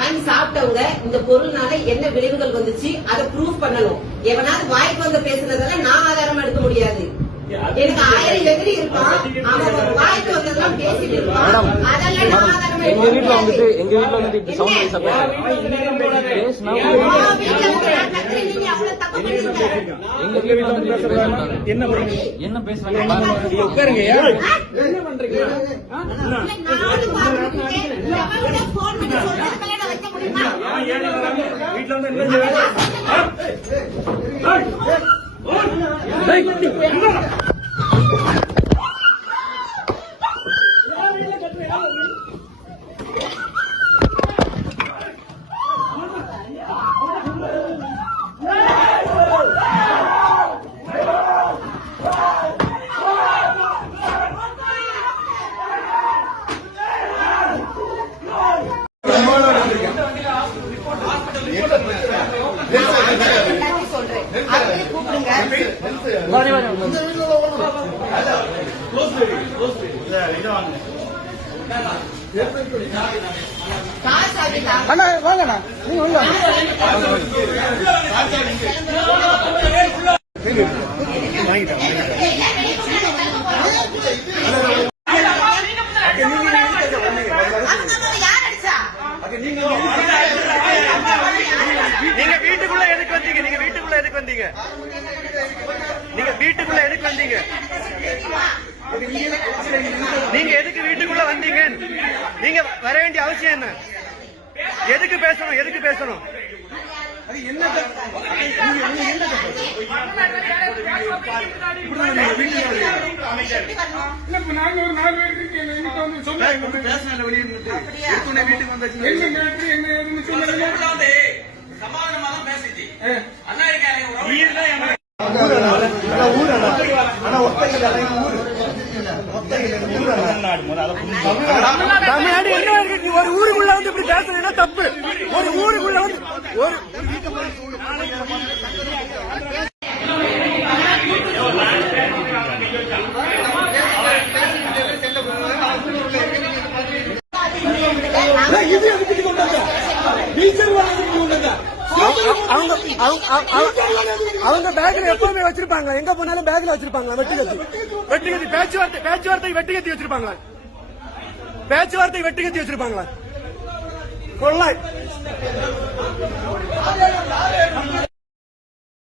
வாங்கி சாப்பிட்டவங்க இந்த பொருள்னால என்ன விளைவுகள் வந்துச்சு அதை ப்ரூவ் பண்ணணும். எவனாவது வாய்க்கு வந்து பேசுனதெல்லாம் நான் ஆதாரமா எடுக்க முடியாது. எனக்கு 1000 எதிரி இருப்பான், அவன் வாய்க்கு வந்ததெல்லாம் பேசிட்டு இருப்பான், அதெல்லாம் நான் ஆதாரமா எடுக்க முடியாது. எங்க வீட்டுல வந்து இப்படி சவுண்ட் வைஸ் பேசினா என்ன பேசுறாங்க உட்காருங்க. என்ன பண்றீங்க? அண்ணா வாங்கண்ணா, நீங்க வாங்க. நீங்க வீட்டுக்குள்ள எதுக்கு வந்தீங்க? நீங்க வீட்டுக்குள்ள எதுக்கு வந்தீங்க? நீங்க வீட்டுக்குள்ள எதுக்கு வந்தீங்க? நீங்க எதுக்கு வீட்டுக்குள்ள வந்தீங்க? நீங்க வர வேண்டிய அவசியம் என்ன? எதுக்கு பேசணும்? எதுக்கு பேசணும்? தமிழ்நாடு என்ன இருக்கு? ஒரு ஊருக்குள்ள வந்து இப்படி பேசுறதுன்னா தப்பு. ஒரு ஊருக்குள்ள வந்து ஒரு அவங்க பேக்ல எப்பவுமே வச்சிருப்பாங்க. எங்க போனாலும் பேக்ல வச்சிருப்பாங்க. வெட்டுகத்தி பேச்சுவார்த்தை வெட்டுகத்தி வச்சிருப்பாங்களா? பேச்சுவார்த்தை வெட்டுகத்தி வச்சிருப்பாங்களா? கொள்ளை